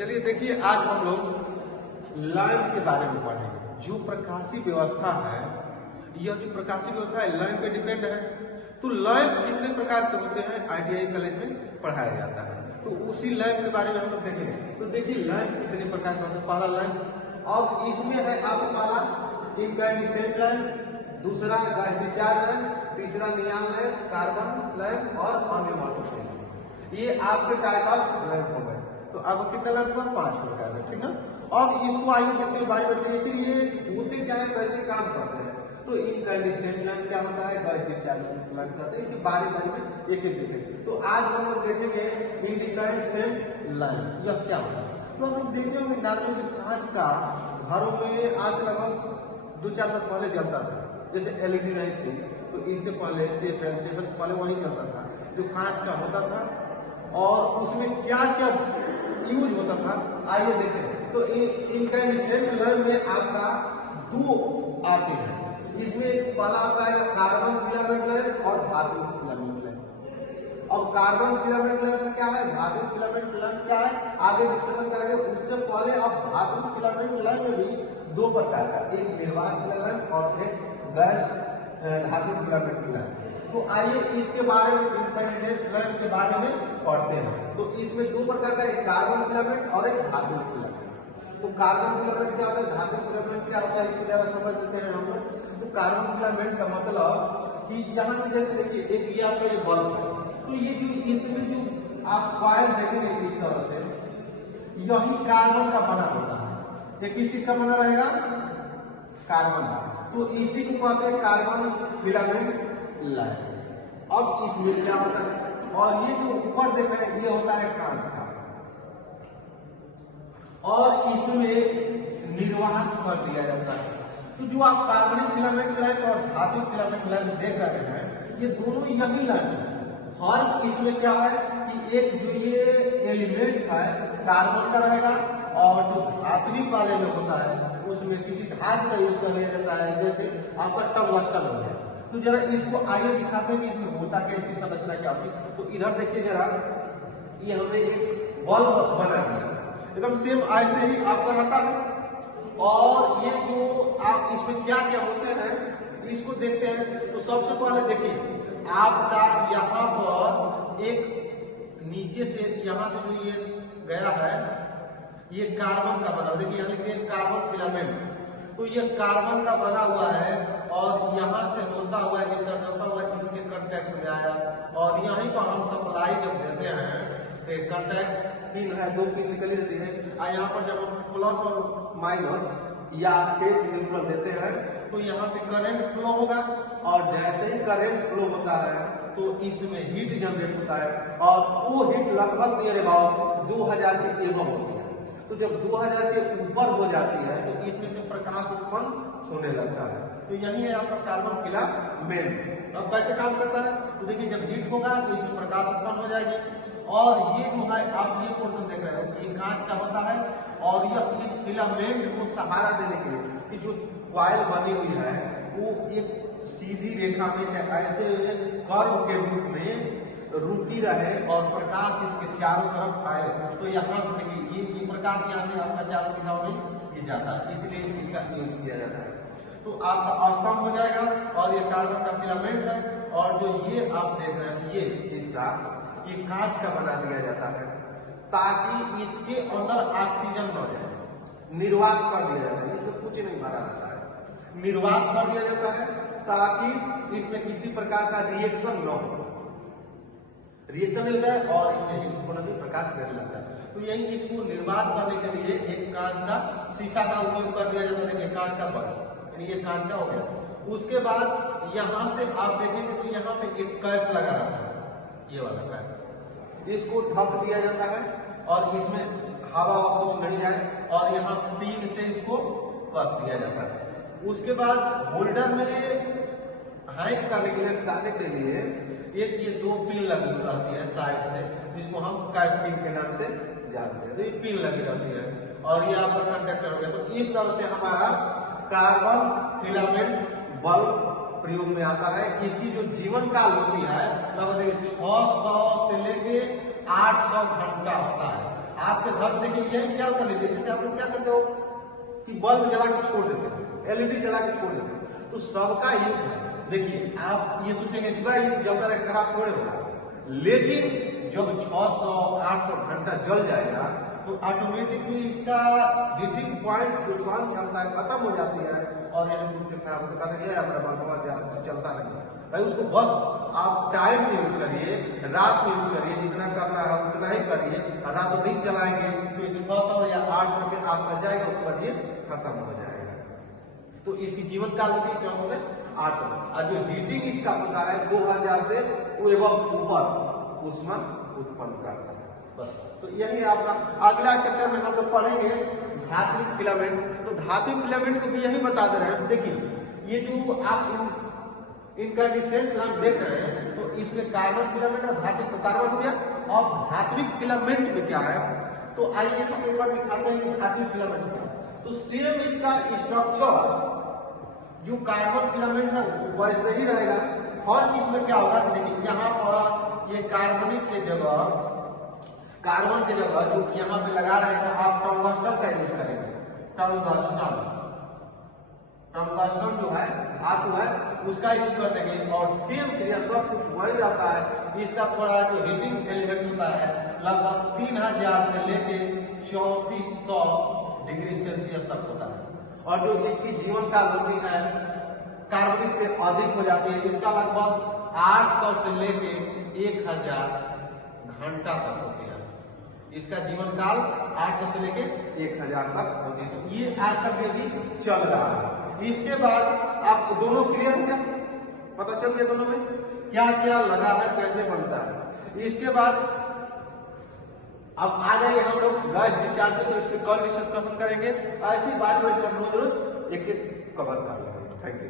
चलिए देखिए, आज हम लोग लैंप के बारे में पढ़ेंगे। जो प्रकाशीय व्यवस्था है, यह जो प्रकाशीय व्यवस्था है लैंप पे डिपेंड है। तो लैंप कितने प्रकार के होते हैं ITI कॉलेज में पढ़ाया जाता है, तो उसी लैंप के बारे में हम लोग देखेंगे। तो देखिए लैंप कितने प्रकार का होता है। पहला लैंप, और इसमें है आपको पहला इनकैंडेसेंट लैंप, दूसरा गैस डिस्चार्ज लैंप, तीसरा नियॉन लैंप, कार्बन लैंप और अनिवार्य। ये आपके टाइप ऑफ लैंप हो गए। तो अब कितने लैंप हुआ? 5 प्रकार है, ठीक है। और इसको आइए देखते हैं बारी बारी से ये होते क्या है, कैसे काम करते हैं। तो इनकैंडेसेंट लैंप क्या होता है, गैस डिस्चार्ज लैंप करते हैं। इसकी बारी बारी में एक एक देखेंगे। तो आज हम लोग देखेंगे इनकैंडेसेंट लैंप, यह क्या होता है। तो हम लोग देखे होंगे नॉर्मली कांच का घरों में आज लगभग 2-4 साल पहले जलता था। जैसे LED नहीं थी तो इससे पहले से पहले वही चलता था, जो कांच का होता था। और उसमें क्या क्या यूज होता था आइए देखें। तो इनकैंडेसेंट लैंप में आपका 2 आते हैं। इसमें पहला आता है कार्बन फिलामेंट लैंप और धातु फिलामेंट लैंप। और कार्बन फिलामेंट लैंप क्या है, धातु फिलामेंट लैंप क्या है, आगे डिस्कशन करेंगे। उससे पहले अब धातु फिलामेंट लैंप में भी 2 प्रकार का, एक निर्वात फिलामेंट और एक गैस धातु फिलामेंट लैंप। तो आइए इसके बारे में, इनकैंडेसेंट लैंप के बारे में पढ़ते हैं। तो इसमें 2 प्रकार का, एक कार्बन फिलामेंट और एक धातु फिलामेंट। तो कार्बन फिलामेंट क्या होता है, धातु फिलामेंट क्या होता है, इसको जरा समझ लेते हैं हम लोग। तो कार्बन फिलामेंट का मतलब कि यहाँ से जैसे देखिए एक ये आपका एक बल्ब है, तो ये जो इसमें जो आप कॉइल देखेंगे इस तरह से, यही कार्बन का बना होता है। ये किस चीज का बना रहेगा, कार्बन का। तो इसी को कहते हैं कार्बन फिलामेंट लैंप। अब इसमें क्या होता है, और ये जो ऊपर देख रहे हैं ये होता है कांच का, और इसमें निर्वाहन कर दिया जाता है। तो जो आप कार्बनिक फिलामेंट लैंप और धातु फिलामेंट लैंप देख रहे हैं, ये दोनों यही लैंप है। फर्क इसमें क्या है कि एक जो ये एलिमेंट है कार्बन का रहेगा, और जो धात्विक वाले में होता है उसमें किसी धातु का यूज कर लिया जाता है, जैसे आपका टंगस्टन हो गया। तो जरा इसको आइए दिखाते हैं कि इसमें होता क्या, इसकी संरचना क्या होती है। तो इधर देखिए जरा, ये हमने एक बल्ब बना दिया, एकदम सेम ऐसे ही आपका रहता है। और ये जो आप इसमें क्या क्या होते हैं इसको देखते हैं। तो सबसे पहले देखिए आपका यहाँ पर एक नीचे से, यहाँ से जो ये गया है ये कार्बन का बना, देखिए यहाँ लिखते हैं कार्बन फिलामेंट। तो ये कार्बन का बना हुआ है, और यहाँ से होता हुआ इधर चलता हुआ इसके कांटेक्ट में आया, और यहीं पर हम सप्लाई जब देते हैं कांटेक्ट पिन है, 2 पिन निकली रहती है। यहाँ पर जब हम प्लस और माइनस या फेज न्यूट्रल देते हैं तो यहाँ पे करंट फ्लो होगा, और जैसे ही करंट फ्लो होता है तो इसमें हीट जनरेट होता है, और वो हीट लगभग नियर अबाउट 2000 के एबव होती है। तो जब 2000 के ऊपर हो जाती है तो इसमें से प्रकाश उत्पन्न होने लगता है। तो यही है आपका कार्बन फिलामेंट। अब कैसे काम करता है, तो देखिए जब हीट होगा तो इसमें प्रकाश उत्पन्न हो जाएगी। और ये जो है आप ये पोर्शन देख रहे हो, ये कांच का होता है, और यह इस फिलामेंट को सहारा देने के लिए कि जो कॉइल बनी हुई है वो एक सीधी रेखा में ऐसे कर्व के रूप में रुकी रहे, और प्रकाश इसके चारों तरफ आए। तो यहाँ से देखिए ये प्रकाश यहाँ से आपका चारों दिशाओं में ये जाता है, इसलिए इसका यूज किया जाता है। तो आपका स्तंभ हो जाएगा, और ये कार्बन का फिलामेंट है। और जो ये आप देख रहे हैं ये हिस्सा, ये कांच का बना दिया जाता है, ताकि इसके अंदर ऑक्सीजन न जाए, निर्वात कर दिया जाता है। इसमें कुछ नहीं भरा रहता है, निर्वात कर दिया जाता है ताकि इसमें किसी प्रकार का रिएक्शन न हो, रिएक्शन नहीं होता है, और इसमें इलेक्ट्रॉन भी प्रकाश करने लगता है। तो यही इसको निर्वात करने के लिए एक कांच का शीशा का उपयोग कर दिया जाता है, कांच का बल्ब, ये कांच का हो गया। उसके बाद यहाँ से आप देखेंगे तो यहाँ पे एक कैप लगा रहता है, ये वाला कैप, इसको ढक दिया जाता है, और इसमें हवा कुछ नहीं जाए, और यहाँ पिन से इसको कस दिया जाता है। उसके बाद होल्डर में हाइट करने के लिए, निकालने के लिए एक ये 2 पिन लगी रहती है साइड से, जिसको हम कैप पिन के नाम से जानते हैं। तो ये पिन लगी रहती है, और ये आपका कंडक्टर हो गया। तो इस तरह से हमारा कार्बन फिलामेंट बल्ब प्रयोग में आता है। इसकी जो जीवन काल होती है लगभग 600 से लेके 800 घंटा होता है। आपके घर देखिए यही क्या कर लीजिए, जैसे आप लोग क्या करते हो कि बल्ब जला के छोड़ देते हो, एलईडी जला के छोड़ देते हो, तो सबका युग है। देखिए आप ये सोचेंगे कि भाई जलता रहे खराब थोड़े होगा, लेकिन जब 600-800 घंटा जल जाएगा तो ऑटोमेटिकली इसका हीटिंग पॉइंट जो सान चलता है खत्म हो जाती है और खराब होता है, हमारा बल्ब चलता नहीं भाई। उसको बस आप टाइम से यूज करिए, रात में यूज करिए, जितना करना है उतना ही करिए। रात दिन चलाएंगे तो 600 या 800 के आसपास जाएगा, उसके बाद ये खत्म हो जाएगा। तो इसकी जीवन काल में क्या हो गए 800, और जो हीटिंग इसका होता है 2000 से एवं ऊपर ऊष्मा उत्पन्न करता है। बस तो यही आपका अगला चैप्टर में हम लोग पढ़ेंगे धात्विक फिलामेंट। तो धात्विक फिलामेंट को भी यही बता दे रहे हैं। देखिए ये जो आप इनकैंडिसेंट लैंप देख रहे हैं तो इसमें कार्बन फिलामेंट और धात्विक, तो कार्बन हो गया। और धात्विक फिलामेंट में क्या है, तो आइए हम एक बार दिखाते हैं धात्विक फिलामेंट क्या। तो सेम इसका स्ट्रक्चर जो कार्बन फिलामेंट है वैसे ही रहेगा। और इसमें क्या होगा, देखिए यहाँ पर ये कार्बनिक के जगह, कार्बन के जगह जो यहाँ पे लगा रहे हैं तो आप टंगस्टन का यूज करेंगे। टंगस्टन जो है धातु है उसका यूज कर देंगे और सेम क्रिया सब कुछ वही रहता है। इसका थोड़ा जो हीटिंग एलिमेंट होता है लगभग 3000 से लेके 3400 डिग्री सेल्सियस तक होता है। और जो इसकी जीवन काल होती है कार्बनिक से अधिक हो जाती है, इसका लगभग 800 से लेके 1000 घंटा तक होती है। इसका जीवन काल 800 से लेके 1000 तक होती है। तो ये आज तक यदि चल रहा है। इसके बाद आप दोनों क्लियर हो गया, पता चल गया दोनों में क्या क्या लगा है, कैसे बनता है। इसके बाद अब आ जाइए हम लोग गैस डिस्चार्ज पे, तो इस पर कल डिस्कशन करेंगे। ऐसी बात रोज रोज एक एक कवर कर लेंगे। Thank you.